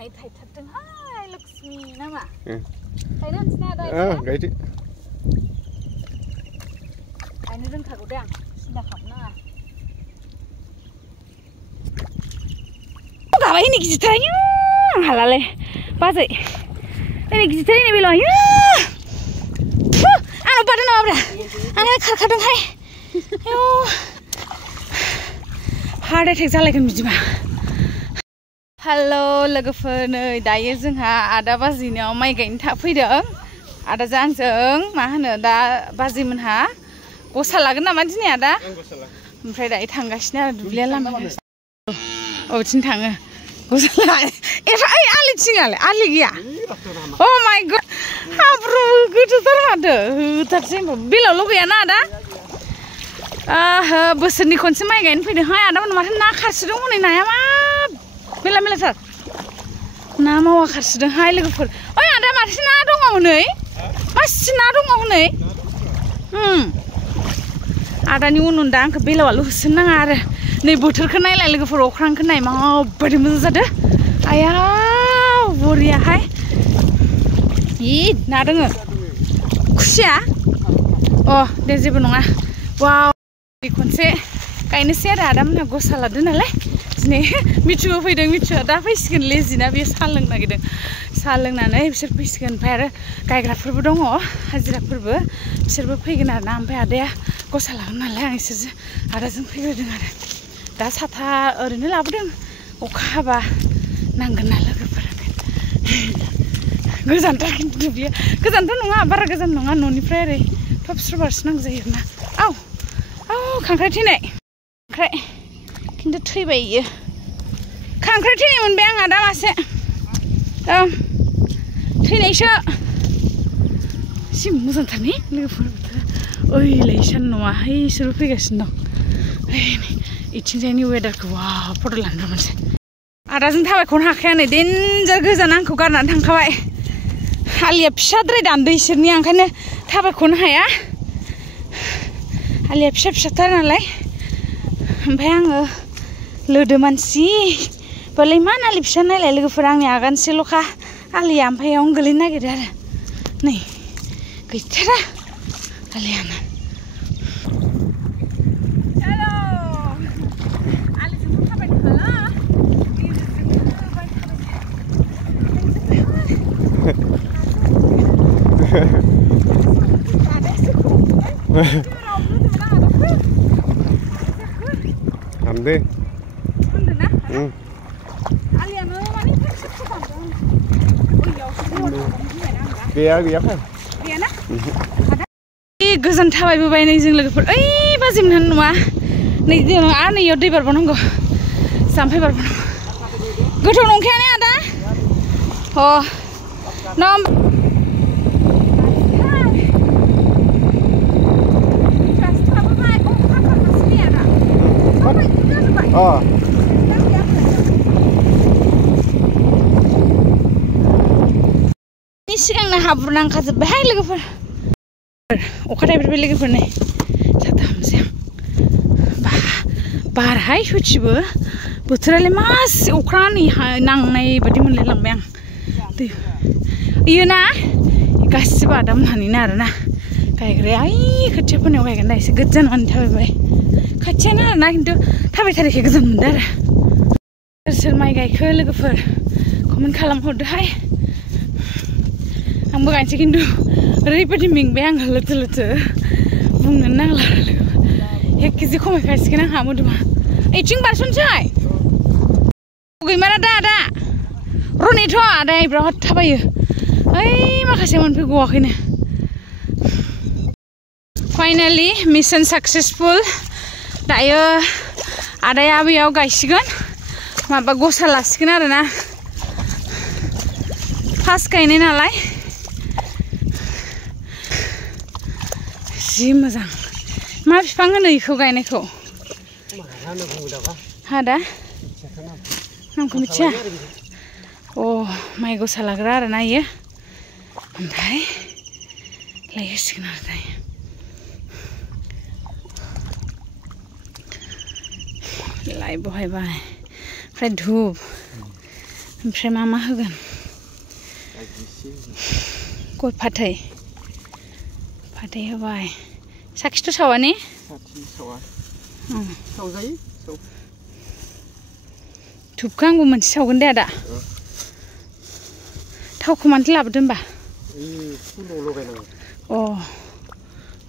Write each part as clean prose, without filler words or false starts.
हाय थाइथारदों हाय लक्ष्मी नामा गायनो होनसै ना दा गायदो गायनो रोंखागौ दे आं सिन्था खालामनाङा गाबाय नै गिदिरथार आं हालालै बाजै नै गिदिरथार नै बेल' आंनाव बारदों नामाब्रा आंना खारखादोंहाय आयौ हार्ट एटेक जालायगोन बिदिबा हेल' लोगोफोर नै दायो जोंहा आदा बाजैनाव माइ गायनो थाफैदों आदाजों आंजों मा होनो दा बाजैमोनहा गसा लागोन नामा दिनै आदा ओमफ्राय दायो थांगासिनो आरो दुब्लिया लामा अबेथिं थाङो गसा ओइ आलिथिङालाय आलि गैया अ माइ गड हाब्रु गोथौथार माथो होथारसै होनबा बेलावल' गैयाना आदा बोसोरनि खनसे माइ गायनो फैदोंहाय आदामोन माथो ना खारसोदों हनै नाया मा मेला मेलाथार ना मावा खारसोदोंहाय लोगोफोर ओइ आदा माथो ना दङ हनै मासि ना दङ हनै आदानि उन दा आंखौ बेलावाल' होसोनो नाङा आरो नै बोथोरखौ नायलाय लोगोफोर अख्रांखौ नाय माबायदि मोजां जादों आया बरियाहाय ना दोङो खुसिया अ दे जेबो नङा वाव खनसे गायनोसै आरो आदामोनहा गसा लादों नालाय दिनै मिथुबो फैदों मिथुआ दा फैसिगोन लेजिना बेयो साहा लोंनो नागिरदों साहा लोंनानै बिसोर फैसिगोन ओमफ्राय आरो गायग्राफोरबो दङ हाजिराफोरबो बिसोरबो फैगोन आरो ना ओमफ्राय आदाया गसा लागोन नालाय आं बिसोरजों आदाजों फैग्रोदों आरो दा साथा ओरैनो लाबोदों अखा हाबा नांगोन ना लोगोफोर गोजानथार खिन्थु दुब्लिया गोजानथ' नङा बारा गोजान नङा न'निफ्राय ओरै थबस्रुबारसो नांगौ जायो आरोना औ खांख्राइ थैनाय खांख्राइ खिन्थु थैबाय इयो खांख्राइ थैनाय मोनबाय आंहा दा मासे थैनायसो एसे मोजांथार ने लोगोफोर ओइलाय सानदुङा इसोरबो फैगासिनो दं इथिंजायनि वेदारखौ वाव फट' लानो मोनसे आदाजों थाबायखौनो हाखाया नै देन्जार गोजान आंखौ गारनानै थांखाबाय आलिया फिसाद्राय दानदो इसोरनिया ओंखायनो थाबायखौनो हाया आलिया फिसा फिसाथार नालाय ओमफ्राय आङो लोदो मानसि बालाय मान आलि फिसा नायलाय लोगोफोर आंनि आगानसेल'खा आलिया ओमफ्राय बेयावनो गोलैनो नागिरो आरो नै गैथारा आलियानो आलिजोंथ' थाबायनो हाला हामदे हामदोंना आलियानो माने गैया गैया गैयाना गोजान थाबायबोबाय नै जों लोगोफोर ओइ बाजैमोनहानो नुवा नै आरो नैयाव दै बारबावनांगौ जाम्फै बारबावनांगौ गोथौ नंखाया ने आदा सिगांनो हाब्रु नांखाजोब्बायहाय लोगोफोर अखा थाइफ्रिबाय लोगोफोर नै साथा हमसै आं बारहाय सयथिबो बोथोरालाय मासे अखा नै नांनाय बायदि मोनलायलांबाय आं दै इयो ना गासिबो आदामोनहानिनो आरोना गायग्राया ओइ खोथिया फोनायाव गायगोन दा एसे गोजानानो थाबायबाय खाथियानो आरोना खिन्थु थाबायथाराखै गोजान मोनदों आरो सोर माइ गायखो लोगोफोर कमेन्ट खालामहरदोहाय आंबो गायनोसै खिन्थु ओरैबायदि मेंबाय आङो लोथो लोथो बुंनो नांला लोगो 1 केजि खमायखासिगोन आंहा मोदोमा ओइथिं बारसनसै गैमारा दा आदा रनेथ' आदाया बिराद थाबायो ओइ माखासे मोनफैगवाखैनो फाइनालि मिशन साक्सेसफुल दायो आदाया बेयाव गायसिगोन माबा गसा लासिगोन आरोना फार्स्ट गायनाय नालाय जि मोजां मा बिफां होनो इखौ गायनायखौ हादा नामखौ मिथिया अ माइ गसा लाग्रा आरोना इयो ओमफ्राय लायहोसिगोन आरो दायो लाइ बहायबाय ओमफ्राय धुप ओमफ्राय मा होगोन गय फाथै होबाय साखिथ' सावा ने साखि सावा सावजायो धुपखौ आंबो मोनसे सावगोन दे आदा थावखौ मानोथो लाबोदो होमबा फुलाव लगायनांगौ अ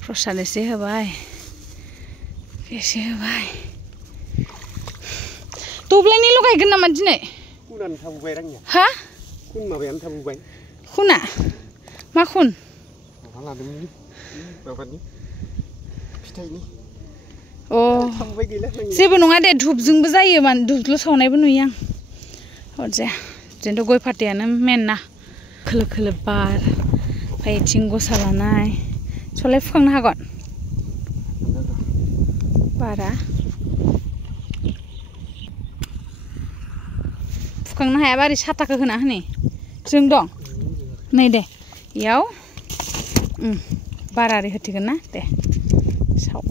प्रसाद एसे होबाय दब्लायनै लगायगोन नामा दिनै खुनानो थाबोबाय आंनिया हा खुन माबायानो थाबोबाय खुना मा खुन माबा लादोंमोन माबानि फिथाइनि अ थाबोबाय गैला जेबो नङा दे धुपजोंबो जायो माने धुपल' सावनायबो नुयो आं अरजाया जोंथ' गय फाथैयानो मेन ना खोलो खोलो बार ओमफ्राय इथिं गसा लानाय सलाय फुखांनो हागोन बारा फुखांनो हायाबा ओरै साथाखौ होना होनि जों दं नै दे इयाव बारा ओरै होथिगोन ना दे साव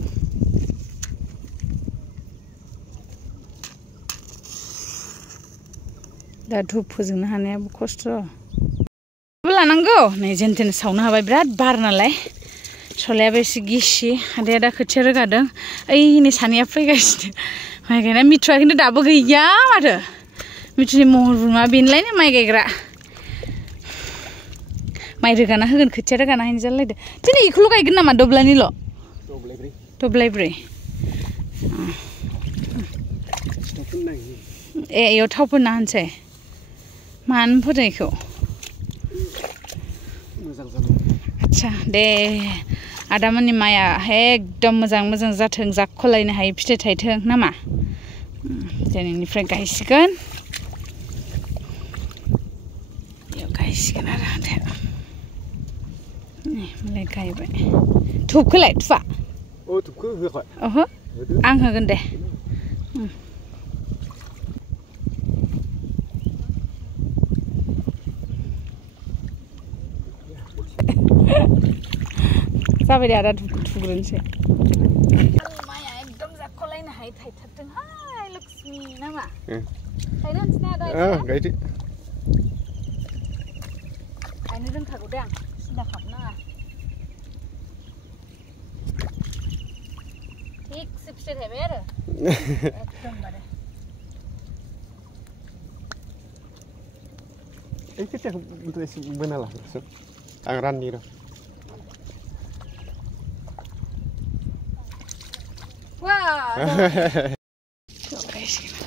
दा धुप फोजोंनो हानायाबो खस्थ' लानांगौ नै जेन थेन सावनो हाबाय बिराद बार नालाय सलायाबो एसे गिसि आदाया दा खोथिया रोगादों ओइ नै सानैया फैगासिनो माइ गायनाय मिथुआ खिन्थु दाबो गैया माथो मिथुनि महरबा बेनोलायनो माइ गायग्रा माइ रोगाना होगोन खोथिया रोगाना हैनो जालायदो दिनै इखौल' गायगोन नामा दब्लायनैल' दब्लायब्रै ए इयाव थाव फोनना होनसै मानो फोदों इखौ आच्छा दे आदामोननि माइआ एकदम मोजां जाथों जाख'लायनो हायै फिथाइ थाइथों नामा दिनैनिफ्राय गायसिगोन इयाव गायसिगोन आरो आदाया मालाय गायबाय धुपखौलाय थुवा धुपखौ होआखै ओहो आं होगोन दे जाबाय दे आदा थुग्रोनोसै माइया एकदम जाख'लायनो हायै थाइथारदोंहाय लक्ष्मि नामा गायनो होनसै ना आदा गायदो गायनो रोंखागौ दे आं सिन्था खालामनाङा थिगसे फिथाइ थायबाय आरो एकदमबारे এই खोथियाखौ एसे बोना लाग्रोसो आं राननि र'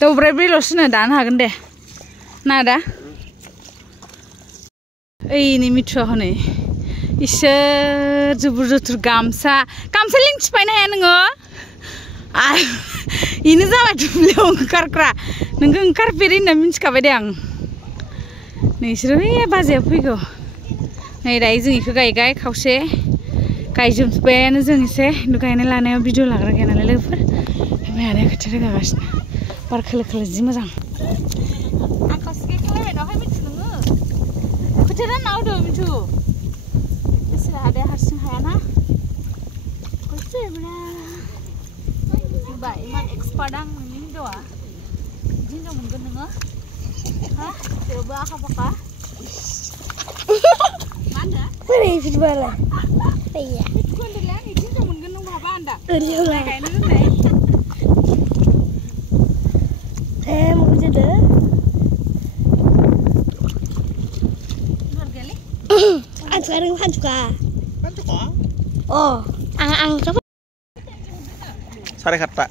दब्रायब्रैल'सोनो दानो हागोन दे ना आदा ओइ नै मिथुआ हनै इसोर जुबुर जुथुर गामसा लिंथिफायनो हाया नोङो आरो इनो जाबाय दुब्लियाव ओंखारग्रा नोंखौ ओंखारफेरि होनना मिथिखाबाय दे आं नोंसोरो बै बाजैया फैगौ नै दायो जों इखौ गायगाय खावसे गायजोबबायानो जों एसे गायनाय लानायाव भिडिअ लाग्रा गैया नालाय लोगोफोर ओमफ्राय आदाया खोथिया रोगागासिनो बार खोलो खोलो जि मोजां आकाशखै खालायबाय नावहाय मिथु नोङो खोथिया रानना होदो मिथु इसोर आदाया हारसिं हायाना होबाय इमान एक्सपार्ट आं नोंनि हिनजावा बिदि हिनजाव मोनगोन नोङो हा जेरावबो आखा फाखा मा होनदों बोरै बिदिबालाय iya itu kan dulu yang itu cuma genung apa anda kayak ini deh mau jadi luar kali sekarang kan juga oh ang siapa Sare Kata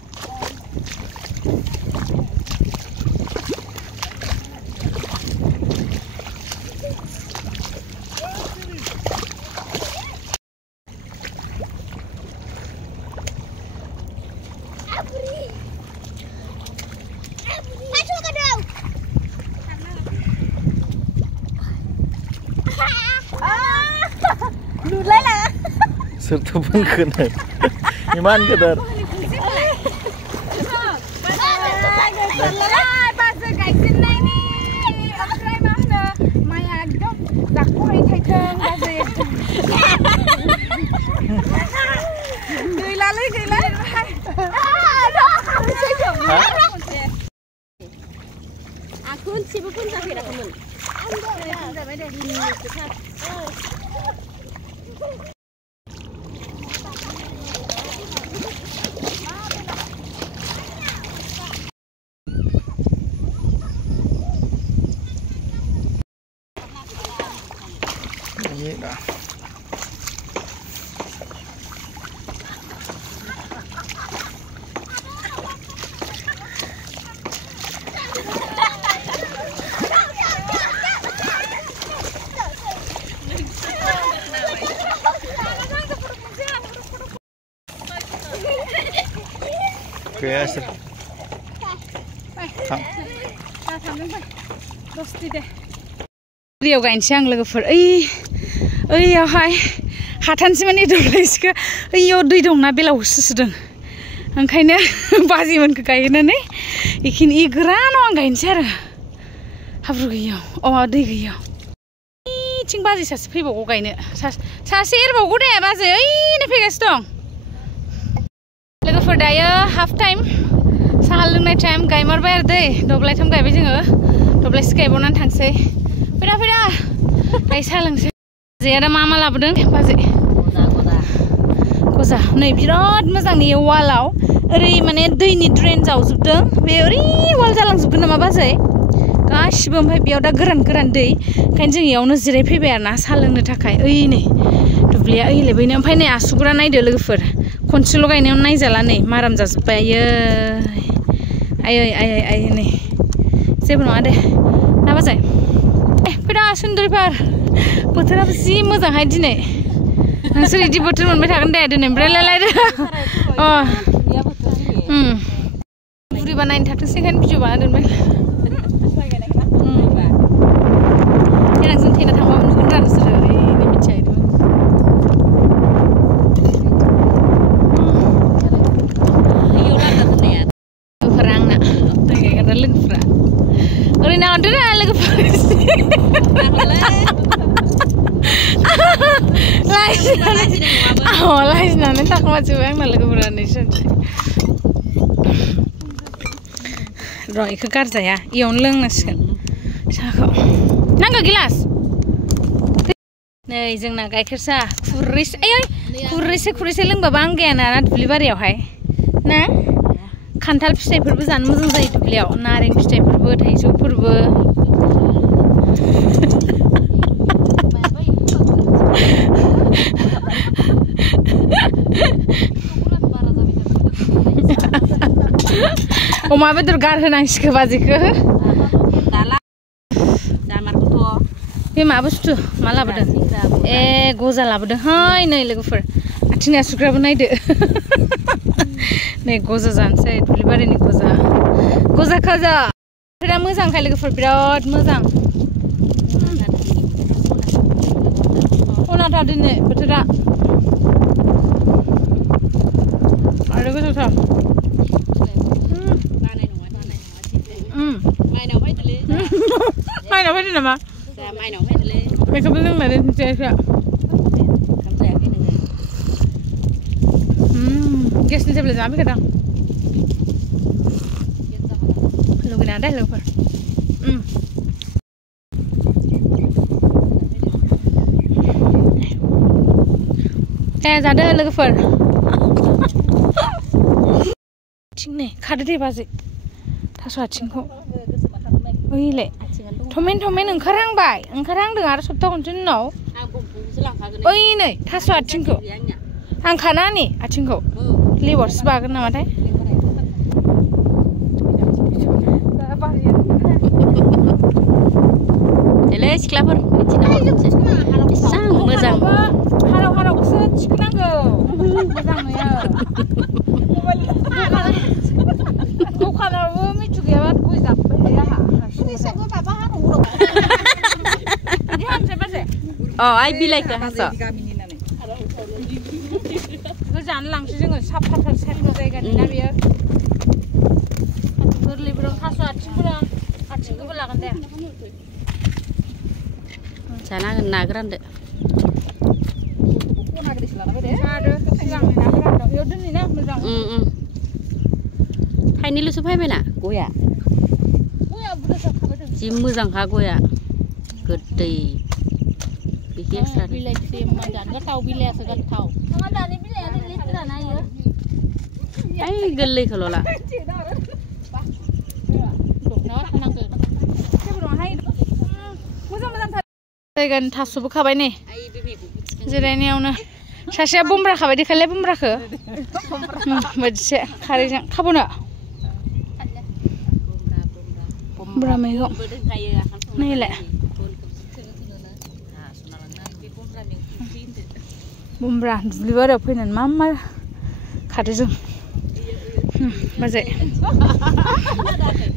serta pengkena iman kedar aku sibuk pun tak kira kamu Iya dah. Biasa. Riau gaयनोसै आं लोगोफोर ओइयावहाय हाथानसै माने दब्लायसेखौ ओइयाव दै दंना बेलाव सुसुदों ओंखायनो बाजिमोनखौ गायनानै इखिनि गोरानाव आं गायनोसै आरो हाब्रु गैयियाव दै गैयियाव इथिं बाजै सासे फैबावगौ गायनो सासे एरबावगौ दे बाजै ओइनो फैगासिनो दं लोगोफोर दायो हाफ टाइम साहा लोंनाय टाइम गायमारबाय आरो दै दब्लायथाम गायबाय जोङो दब्लायसे गायबावनानै थांसै फैदा दायो साहा लोंसै बाजैया दा मा लाबोदों बाजै गजा नै बिराद मोजां इयो वालाव ओरै माने दैनि ड्रेन जावजोबदों बे ओरै वाल जालांजोबगोन नामा बाजै गासिबो ओमफ्राय बेयाव दा गोरान दै ओंखायनो जों इयावनो जिरायफैबाय आरो ना साहा लोंनो थाखाय नै दुब्लिया ओइलेबैनो ओमफ्राय नै आसुगुरा नायदो लोगोफोर खनसेल' गायनायाव नायजाला नै माराम जाजोब्बाय आयै नै जेबो नङा दे ना बाजै फैदा सुन्दरिफोर बोथोराबो जि मोजांहाय दिनै नोंसोर इदि बोथोर मोनबाय थागोन दे दिनैनिफ्राय लायलायदो बुरिबा नायनो थाथोंसै ओंखायनो भिडिअ बानाय दोनबाय देनां जों थैना थांबाबो नुगोन रा नोंसोरो ओरैनो मिथिया लोगोफोरा आंना दै गायग्रा लोगोफोरा ओरैनो हरदो ना लोगोफोर लाजिनानै थाखोमाजोब्बाय आंना लोगोफोरा नै सानसे र' इखौ गारजाया इयावनो लोंनांसिगोन साहाखौ नांगौ गिलास नै जोंना गाइखेर साहा खुरैसे लोंबाबो आंगायाना दुब्लि बारियावहाय ना खान्थाल फिथाइफोरबो जानो मोजां जायो दुब्लियाव नारें फिथाइफोरबो थाइजौफोरबो अमा बेदर गारहोनांसिगौ बाजैखौ बे मा बुस्थु मा लाबोदों गजा लाबोदोंहाय नै लोगोफोर आथिंनि आसुग्राबो नायदो नै गजा जानोसै दुब्लि बारिनि गजा खाजा बोथोरा मोजांखाय लोगोफोर बिराद मोजां अनाथा दिनै बोथोरा आरो गोथावथार माइनाव फैदो नामा बेखौबो लोंना दोनसै गेसनि टेब्लेट जाना फैखादों लुगैना दे लोगोफोर जादो लोगोफोर आथिं नै खादो दे बाजै थास' आथिंखौ ओइलाय थमेन ओंखारहांदों आरो सप्ता खनसेनि उनाव ओइ नै थास' आथिंखौ आं खाना नि आथिंखौ लेबारसो बागोन नामाथाय देलै सिख्लाफोर मोजां हारावखौसो थिखोनांगौ मोजां नुयो दखानावबो मिथु गैयाबा गय जाब्बाय थायो आंहा आइ बिलाइखौ हास' जानो लांसै जोङो साफाथार साफा जायगानि ना बेयो गोरलैफोर थास' आथिंखौबो लागोन दे जानांगोन ना गोरानदो थाइनैल'सो फैबायना गया जि मोजांखा गया गोदै Bikin ekstra. Bilek sih mandan gak tahu bilek segala tahu. Sama dari bilek ada literan aja. Ay gelai kalau lah. Kan थास'बो खाबाय नै जिरायनायावनो सासेया बमब्रा खाबाय देखायलाय बमब्राखौ मोनसे खारैजों खाबोनो बमब्रा मैगं नैलाय बमब्रा दुब्लिबारियाव फैनानै मा खारैजों बाजै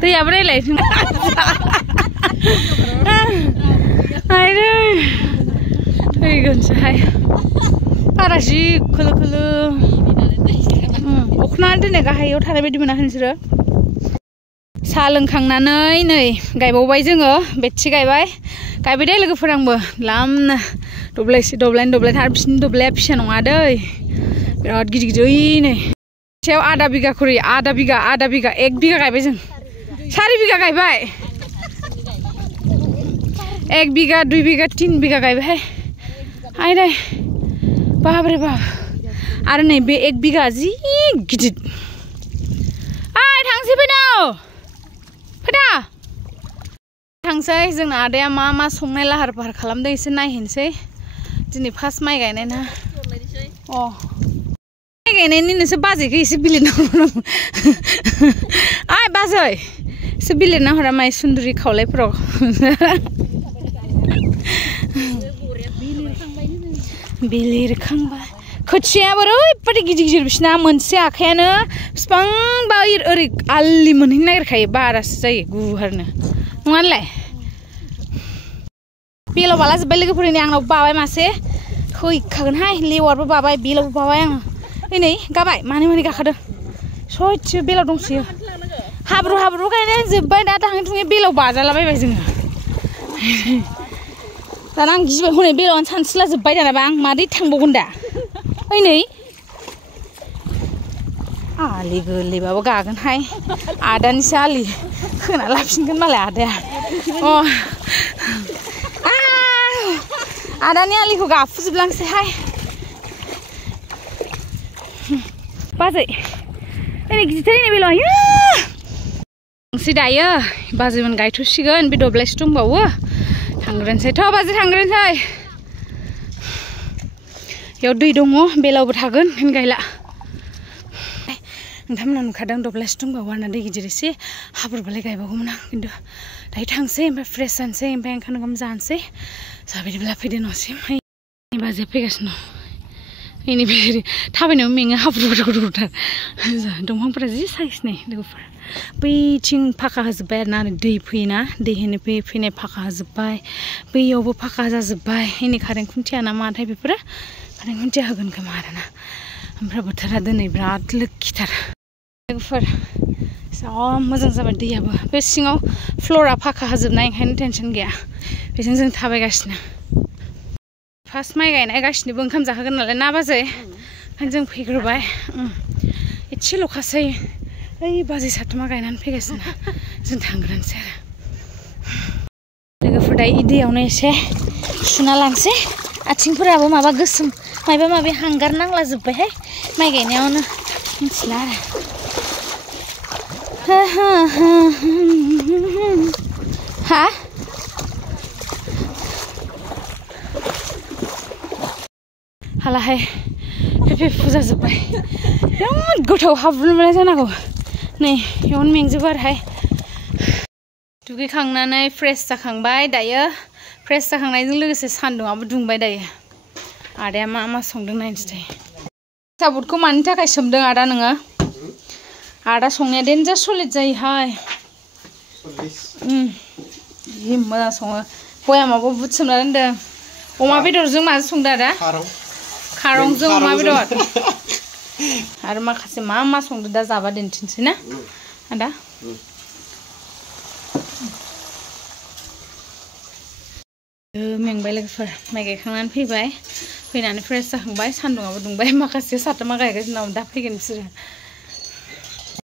दैयाबो रायलाय आयदै थैगोनसोहाय बारा जि खोलो खोलो अखानानै दोननाय गाहायाव थानाय बायदि मोनाखै नोंसोरो साहा लोंखांनानै नै गायबावबाय जोङो बेथि गायबाय दे लोगोफोर आंबो लामनो दब्लायसे दब्लायनै आरो बिसिनि दब्लाया फिसा नङा दै बिराद गिदिर गिदिर नै सेयाव आधा बिगा खरि आधा बिगा 1 बिगा गायबाय जों 4 बिगा गायबाय 1 बिगा 2 बिगा 3 बिगा गायबाय आयदै बाबरे बाब आरो नै बे 1 बिगा जि गिदिर आय थांसै फैदा थांसै जोंना आदाया मा संनाय लाहार फाहार खालामदों एसे नायहैनोसै दिनै फार्स्ट माइ गायनाय ना माइ गायनायनि नोंसोर बाजैखौ एसे बिलिरनांगौ आय बाजै एसे बिलिरना हरा माइ सुन्दुरि खावलायफोराव बिलिरखांबाय खोथियाबो ओरैबायदि गिदिर बिसिना मोनसे आखायानो बिफांबा ओरै आलि मोनहैनो नागिरखायो बारासो जायो गुवारनो नङालाय बेलाव बाला जोब्बाय लोगोफोरनि आंनाव बाबाय मासे खैखागोनहाय लेवारबो बाबाय बेलावबो बाबाय आङो नै गाबाय मानै गाखादों सयथिबो बेलाव दंसोयो हाब्रु गायनाय जोब्बाय दा थाङै थुङै बेलाव बाजालाबायबाय जोङो दाना आं गिबाय हनै बेलावानो सानस्रिला जोब्बाय दानाबा आं मादै थांबावगोन दा नै आलि गोरलैबाबो गागोनहाय आदानिसो आलि खोना लाफिनगोन मालाय आदाया आदानि आलिखौ गाफुजोबलांसैहाय बाजै ओरै गिदिरथारैनो बेलावा नोंसै दायो बाजैमोन गायथ'सिगोन बे दब्लायसे दंबावो थांग्रोनोसै थ' बाजै थांग्रोनोसै बेयाव दै दङ बेलावबो थागोन बेनो गायला नोंथांमोना नुखादों दब्लायसे दंबावो आरोना दै गिदिर एसे हाब्रुबालाय गायबावगौमोन आं खिन्थु दायो थांसै ओमफ्राय फ्रेस जानोसै ओमफ्राय ओंखाम जानोसै बिदिब्ला फैदो न'सिम बाजैया फैगासिनो दं बेनिफ्राय थाबायनायाव मेङो हाब्रु गुदुंथार दंफांफोरा जि साइज नै लोगोफोर बैथिं फाखा होजोब्बाय आरोना दै फैयोना दै होनो फैनाय फाखा होजोब्बाय बैयावबो फाखा जाजोब्बाय नै कारेन्ट खुन्थिया ना माथाय बेफोरो कारेन्ट खुन्थिया होगोन खोमा आरोना ओमफ्राय बोथोरा दिनै बिराद लोखिथार लोगोफोर जा मोजां जाबाय दैयाबो बे सिङाव फ्ल'रा फाखा होजोबनाय ओंखायनो टेनसन गैया बेजों जों थाबायगासिनो फार्स्ट माइ गायनाय गासिनोबो ओंखाम जाहोगोन नालाय ना बाजै ओंखायनो जों फैग्रोबाय एसेल'खासै ओइ बाजै साथामा गायनानै फैगासिनो जों थांग्रोनोसै आरो लोगोफोर दायो दैयावनो एसे सुना लांसै आथिंफोराबो माबा गोसोम माबा माबि हांगार नांला जोब्बायहाय माइ गायनायावनो मिथिला आरो हा हालाहाय फेफे फुजा जोब्बाय बिराद गोथाव हाब्रुनो मोननाय जानांगौ नै बेयावनो मेंजोबो आरोहाय दुगैखांनानै फ्रेस जाखांबाय दायो फ्रेस जाखांनायजों लोगोसे सान्दुङाबो दुंबाय दायो आदाया मा संदों नायनोसै साबुदखौ मानि थाखाय सोमदों आदा नोङो आदा संनाया डेन्जार सलिड जायोहाय जि मोजां सङो बयामावबो बुद सोमना दोनदों अमा बेदरजों माजों संदों आदा खारंजों अमा बेदर आरो माखासे मा संदों दा जाबा दिन्थिनोसै ना आदा मेंबाय लोगोफोर माइ गायखांनानै फैबाय फैनानै फ्रेस जाखांबाय सान्दुङाबो दुंबाय माखासे साथामा गायगासिनो दं दा फैगोन बिसोरो